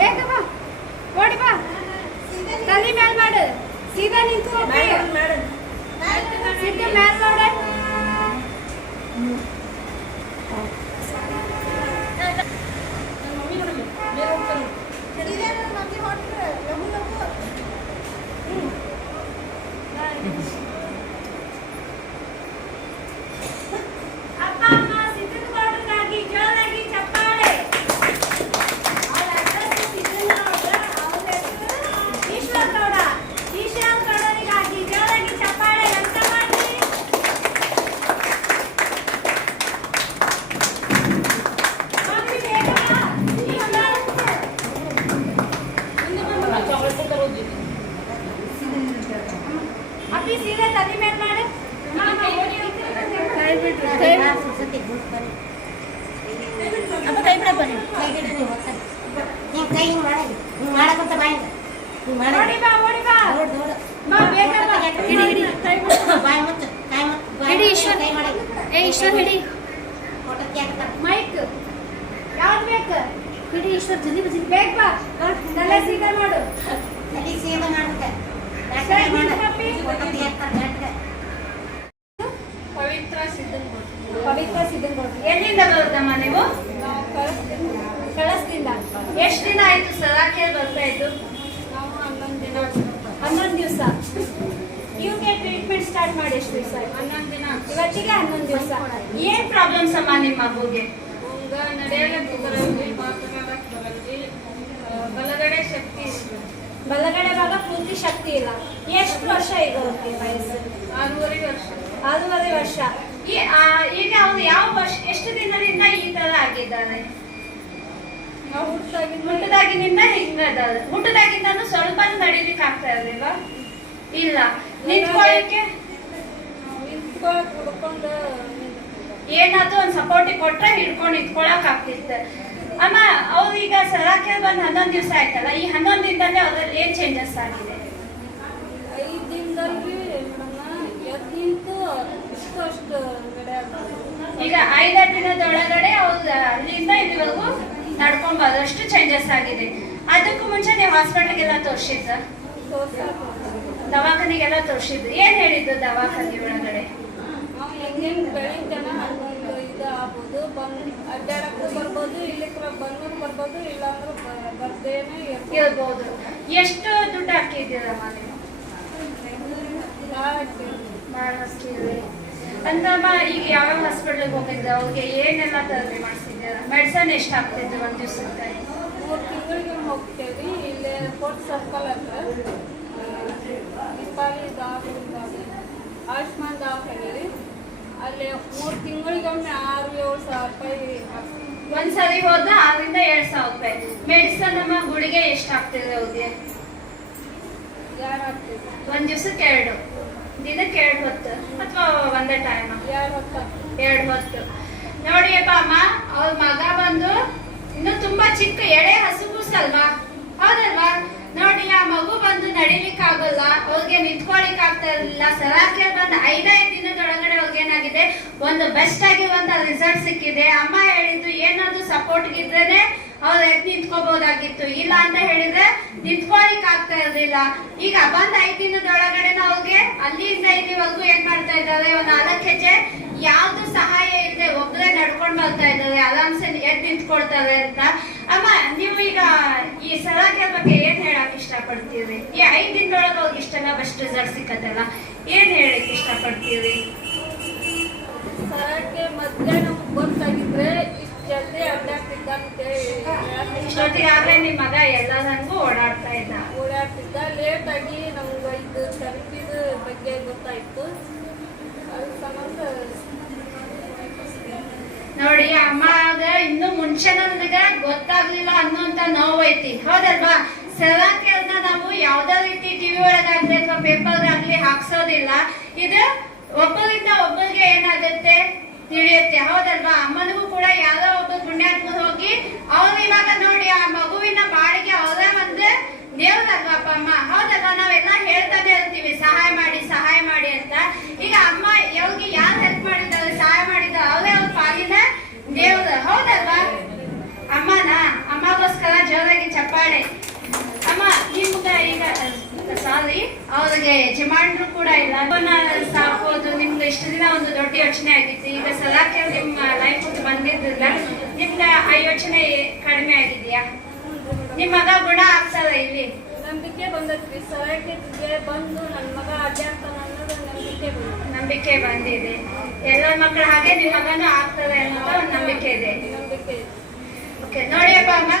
ಬೇಗ ಬಾ ಓಡಿ ಬಾ ತಲೆ ಮೇಲೆ ಮಾಡು ಸೀದಾ ನಿಂತು ಸಿಟ್ಟು ಮೇಲೆ ಮಾಡು ಅಪ್ಪಿ ಸೀದಾ ತಲೆ ಮೇಲೆ ಮಾಡು ಕೈ ಬಿಡಪ್ಪ ಕೈ ಮಾಡಕಂತ ಓಡಿ ಬಾ ಓಡಿ ಬಾ ಬಾ ಬೇಗ ಬಾ ಹಿಡಿ ಹಿಡಿ ಬಾಯ್ ಮತ್ತೆ ಕೈ ಮತ್ತೆ ಹಿಡಿ ಈಶ್ವರ್ ಕೈ ಮಾಡಿ ಏ ಈಶ್ವರ್ ಹಿಡಿ ಫೋಟೋಕ್ಕೆ ಹಾಕ್ತಾರೆ ಮೈಕ್ ಯಾವ್ದು ಬೇಕು ಹಿಡಿ ಈಶ್ವರ್ ಜಲ್ದಿ ಬಜಿ ಬೇಗ ಬಾ ತಲೆ ಸೀದಾ ಮಾಡು ಅಲ್ಲಿ ಸೇವೆ ಮಾಡುತ್ತೆ ಫೋಟೋಕ್ಕೆ ಹಾಕ್ತಾರೆ ಪವಿತ್ರ ಸಿದ್ದನಗೌಡ ಎಲ್ಲಿಂದ ಬರುತ್ತಮ್ಮ ನೀವು ಕಳಸದಿಂದ ಎಷ್ಟು ದಿನ ಆಯ್ತು ಸಲಾಕೆ ಬರ್ತಾ ಇದ್ದು ನಾವು 11 ದಿವಸ ಇವಕ್ಕೆ ಟ್ರೀಟ್ಮೆಂಟ್ ಸ್ಟಾರ್ಟ್ ಮಾಡಿ ಎಷ್ಟು ದಿವಸ ಆಯ್ತು 11 ದಿನ ಇವತ್ತಿಗೆ 11 ದಿವಸ ಏನ್ ಪ್ರಾಬ್ಲಮ್ಸ್ ಅಮ್ಮ ನಿಮ್ಮ ಮಗುಗೆ ನಡೆಯಕ್ಕೆ ಬರಲ್ರಿ ಮಾತನಾಡಕ್ಕೆ ಬರಲ್ರಿ ಬಲಗಡೆ ಶಕ್ತಿ ಬಲಗಡೆ ಭಾಗ ಪೂರ್ತಿ ಶಕ್ತಿ ಇಲ್ಲ ಎಷ್ಟು ವರ್ಷ ಈಗ ಅವ್ರಿಗೆ ವಯಸ್ಸು 6.5 ವರ್ಷ 6.5 ವರ್ಷ ಈಗ ಅವ್ರು ಯಾವ ವರ್ಷ ಎಷ್ಟು ದಿನದಿಂದ ಈ ತರ ಆಗಿದ್ದಾರೆ ನಾವು ಹುಟ್ಟದಾಗಿನಿಂದ ಹಿಂಗದಾರೆ ಹುಟ್ಟದಾಗಿಂದನೂ ಸ್ವಲ್ಪ ನಡೀಲಿಕ್ಕೆ ಆಗ್ತಾ ಇರಲಿಲ್ಲ ಇಲ್ಲ ನಿಂತ್ಕೊಳ್ಳಿಕ್ಕೆ ಹುಡ್ಕೊಂಡು ಏನಾದ್ರು ಒಂದು ಸಪೋರ್ಟಿಗೆ ಕೊಟ್ರೆ ಹಿಡ್ಕೊಂಡು ನಿಂತ್ಕೊಳಕ್ ಆಗ್ತಿತ್ತು ಅಮ್ಮ ಅವ್ರು ಈಗ ಸಲಾಕೆ ಬಂದು 11 ದಿವಸ ಆಯ್ತಲ್ಲ ಈ 11 ದಿನದಲ್ಲೇ ಅವ್ರಲ್ಲಿ ಏನ್ ಚೇಂಜಸ್ ಆಗಿದೆ 5 ದಿನದಲ್ಲಿ ಎದ್ದು ನಿಂತು ಅಷ್ಟು ಈಗ 5 ದಿನದೊಳಗಡೆ ಅವ್ರು ಅಲ್ಲಿಂದ ಇಲ್ಲಿವರೆಗೂ ನಡ್ಕೊಂಡ್ ಬರೋಷ್ಟು ಚೇಂಜಸ್ ಆಗಿದೆ ಅದಕ್ಕೂ ಮುಂಚೆ ನೀವು ಹಾಸ್ಪಿಟಲ್ಗೆಲ್ಲ ತೋರಿಸಿದ್ದ ದವಾಖಾನೆಗೆಲ್ಲ ತೋರಿಸಿದ್ದು ಏನ್ ಹೇಳಿದ್ದು ದವಾಖಾನೆ ಒಳಗಡೆ ನಾವು ಹೆಂಗೆಂಗ್ ಬೆಳಿತನ ಹಂಗೊಂದು ಇದು ಆಗ್ಬೋದು ಅಡ್ಡಾಡಕ್ಕೂ ಬರ್ಬೋದು ಇಲ್ಲಿ ಬಂದ್ರು ಬರ್ಬೋದು ಇಲ್ಲಾಂದ್ರೆ ಬರ್ದೇನೆ ಇರ್ಬೋದು ಎಷ್ಟು ದುಡ್ಡು ಹಾಕಿದ್ದೀರಮ್ಮ ನೀವು ಭಾಳ ಹಾಕಿದ್ರಿ ಅಂತಮ್ಮ ಈಗ ಯಾವ್ಯಾವ ಹಾಸ್ಪಿಟ್ಲಿಗೆ ಹೋಗಿದ್ದೆ ಅವ್ರಿಗೆ ಏನೆಲ್ಲ ತರಬೇತಿ ಮಾಡಿಸಿದ್ದೀರ ಮೆಡಿಸನ್ ಎಷ್ಟು ಆಗ್ತಿದ್ದು ಒಂದು ದಿವಸಕ್ಕೆ 3 ತಿಂಗಳಿಗೆ ಹೋಗ್ತೇವೆ ಇಲ್ಲಿ ಫೋರ್ಟ್ ಸರ್ಕಲ್ ಹತ್ರ ದೀಪಾವಳಿ ದವಾಖಾನೆ ಆಯುಷ್ಮಾನ್ ದವಾಖಾನೆ ರೀ ಅಲ್ಲಿ 3 ತಿಂಗಳಿಗೊಮ್ಮೆ 6-7 ಸಾವಿರ ರೂಪಾಯಿ ಒಂದ್ಸರಿ ಹೋದ್ರೆ 6 ರಿಂದ 7 ಸಾವಿರ ರೂಪಾಯಿ ಮೆಡಿಸನ್ ನಮ್ಮ ಗುಳಿಗೆ ಎಷ್ಟು ಆಗ್ತಿದೆ ಅವ್ರಿಗೆ 2 ಆಗ್ತದೆ ಒಂದ್ ದಿವ್ಸಕ್ಕೆ 2 ದಿನಕ್ಕೆ 2 ಹೊತ್ತು ಅಥವಾ ಒಂದೇ ಟೈಮ್ 2 ಹೊತ್ತು ನೋಡಿ ಅಪ್ಪ ಅಮ್ಮ ಅವ್ರ ಮಗ ಬಂದು ಇನ್ನು ತುಂಬಾ ಚಿಕ್ಕ ಎಳೆ ಹಸುಗೂಸಲ್ವಾ ಹೌದಲ್ವಾ ನೋಡಿ ಆ ಮಗು ಬಂದು ನಡಿಲಿಕ್ಕೆ ಆಗೋಲ್ಲ ಅವ್ರಿಗೆ ನಿಂತ್ಕೊಳಿಕ್ ಆಗ್ತಾ ಇರಲಿಲ್ಲ ಸಲಾಕೆ ಬಂದು 5 ದಿನದೊಳಗಡೆ ಅವ್ರಿಗೆ ಏನಾಗಿದೆ ಒಂದು ಬೆಸ್ಟ್ ಆಗಿ ಒಂದು ರಿಸಲ್ಟ್ ಸಿಕ್ಕಿದೆ ಅಮ್ಮ ಹೇಳಿದ್ದು ಏನಾದ್ರು ಸಪೋರ್ಟ್ ಇದ್ರೇನೆ ಅವ್ರು ಎದ್ದು ನಿಂತ್ಕೋಬಹುದಾಗಿತ್ತು ಇಲ್ಲ ಅಂತ ಹೇಳಿದ್ರೆ ನಿಂತ್ಕೊಳಿಕ್ ಆಗ್ತಾ ಇರ್ಲಿಲ್ಲ ಈಗ ಬಂದ್ 5 ದಿನದೊಳಗಡೆ ಅವ್ರಿಗೆ ಅಲ್ಲಿಂದ ಇಲ್ಲಿವರೆಗೂ ಏನ್ ಮಾಡ್ತಾ ಇದ್ದಾರೆ ಒಂದು 4 ಹೆಜ್ಜೆ ಯಾವ್ದು ಸಹಾಯ ಇಲ್ಲದೆ ಒಬ್ಬರೇ ನಡ್ಕೊಂಡ್ ಬರ್ತಾ ಇದ್ದಾರೆ ಆರಾಮ್ಸೆ ಎದ್ದು ನಿಂತ್ಕೊಳ್ತಾರೆ ಅಂತ ಅಮ್ಮ ನೀವು ಈಗ ಈ ಸಲಾಕೆ ಬಗ್ಗೆ ಏನ್ ಹೇಳಕ್ ಇಷ್ಟಪಡ್ತೀರಿ ಈ 5 ದಿನದೊಳಗೆ ಅವ್ರಿಗೆ ಇಷ್ಟೆಲ್ಲ ಬೆಸ್ಟ್ ರಿಸಲ್ಟ್ ಸಿಕ್ಕತ್ತಲ್ಲ ಏನ್ ಹೇಳಕ್ ಇಷ್ಟಪಡ್ತೀರಿ ಸರಕ್ಕೆ ಮೊದಲೇ ನಮ್ಗೆ ಗೊತ್ತಾಗಿದ್ರೆ ಇಷ್ಟು ಜಲ್ದಿ ಅಡ್ಡಾಡ್ತಿದ್ದ ಇಷ್ಟೊತ್ತಿಗಾದ್ರೆ ನಿಮ್ ಮಗ ಎಲ್ಲದಂಗೂ ಓಡಾಡ್ತಾ ಓಡಾಡ್ತಿದ್ದ ಲೇಟಾಗಿ ನಮ್ಗೆ ಇದು ಥೆರಪಿದ ಬಗ್ಗೆ ಗೊತ್ತಾಯ್ತು ಅದ್ರ ಸಂಬಂಧ ನೋಡಿ ಅಮ್ಮಗ ಇನ್ನು ಮುಂಚೆ ನನಗ ಗೊತ್ತಾಗ್ಲಿಲ್ಲ ಅನ್ನೋಂತ ನೋವು ಐತಿ ಹೌದಲ್ವಾ ಸಲಾಕೆಯನ್ನ ನಾವು ಯಾವ್ದೇ ರೀತಿ ಟಿವಿ ಒಳಗಾಗ್ಲಿ ಅಥವಾ ಪೇಪರ್ಗಾಗ್ಲಿ ಹಾಕ್ಸೋದಿಲ್ಲ ಇದು ಒಬ್ಬರಿಂದ ಒಬ್ಬರಿಗೆ ಏನಾಗುತ್ತೆ ತಿಳಿಯುತ್ತೆ ಹೌದಲ್ವಾ ಅಮ್ಮನಿಗೂ ಕೂಡ ಯಾವ್ದೋ ಒಬ್ಬ ಪುಣ್ಯಾತ್ಮ ಹೋಗಿ ಅವ್ರು ಇವಾಗ ನೋಡಿ ಆ ಮಗುವಿನ ಬಾಳಿಗೆ ಅವರೇ ಒಂದು ದೇವ್ರಲ್ವಾ ಅಪ್ಪ ಅಮ್ಮ ಹೌದಲ್ವಾ ನಾವೆಲ್ಲ ಹೇಳ್ತಾನೆ ಇರ್ತೀವಿ ಸಹಾಯ ಮಾಡಿ ಅಂತ ಈಗ ಅಮ್ಮ ಅವ್ರಿಗೆ ಯಾರು ಹೆಲ್ಪ್ ಮಾಡಿದ್ದಾರೆ ಸಹಾಯ ಮಾಡಿದ್ದಾರೆ ಅವರೇ ಅವ್ರ ಪಾಲಿನ ದೇವ್ರ ಹೌದಲ್ವಾ ಅಮ್ಮಗೋಸ್ಕರ ಜೋರಾಗಿ ಚಪ್ಪಾಳೆ ಅಲ್ಲಿ ಅವ್ರಿಗೆ ಯಜಮಾನ್ರು ಕೂಡ ಇಲ್ಲ. ಅವನ್ನ ಸಾಕೋದು ನಿಮ್ಗೆ ಇಷ್ಟು ದಿನ ಒಂದು ದೊಡ್ಡ ಯೋಚನೆ ಆಗಿತ್ತು. ಈಗ ಸಲಾಕೆ ನಿಮ್ಮ ಲೈಫ್ ಬಂದಿದ್ದಿಲ್ಲ, ನಿಮ್ಗೆ ಆ ಯೋಚನೆ ಕಡಿಮೆ ಆಗಿದೆಯಾ? ನಿಮ್ಮ ಮಗ ಗುಣ ಆಗ್ತದ ಇಲ್ಲಿ? ನಂಬಿಕೆ ಬಂದೈತ್ರಿ. ಸಲಾಕೆಗೆ ಬಂದು ನನ್ನ ಮಗ ಅಡ್ಡಾಡ್ತಾನ ಅನ್ನೋದು ನಂಬಿಕೆ ಬಂದಿದೆ. ಎಲ್ಲ ಮಕ್ಕಳು ಹಾಗೆ ನಿಮ್ಮ ಮಗನೂ ಆಗ್ತದೆ ಅನ್ನೋ ಒಂದು ನಂಬಿಕೆ ಇದೆ. ನಂಬಿಕೆ. ಓಕೆ, ನೋಡಿಯಪ್ಪ ಅಮ್ಮ.